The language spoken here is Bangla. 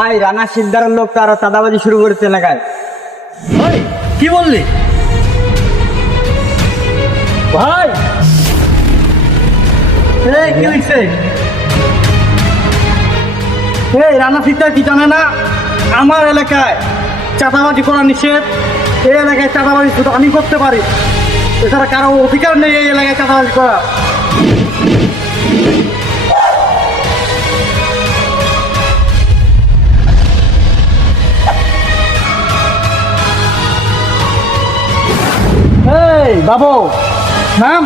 ভাই রানা শিকদারের লোক তারা চাঁদাবাজি শুরু করেছে এলাকায়। ভাই কি বললি ভাই? কি হয়েছে? রানা সিকদার কি জানে না আমার এলাকায় চাঁদাবাজি করা নিষেধ। এই এলাকায় চাঁদাবাজি শুধু আমি করতে পারি, এছাড়া কারো অধিকার নেই এই এলাকায় চাঁদাবাজি করা। এই বাবু নাম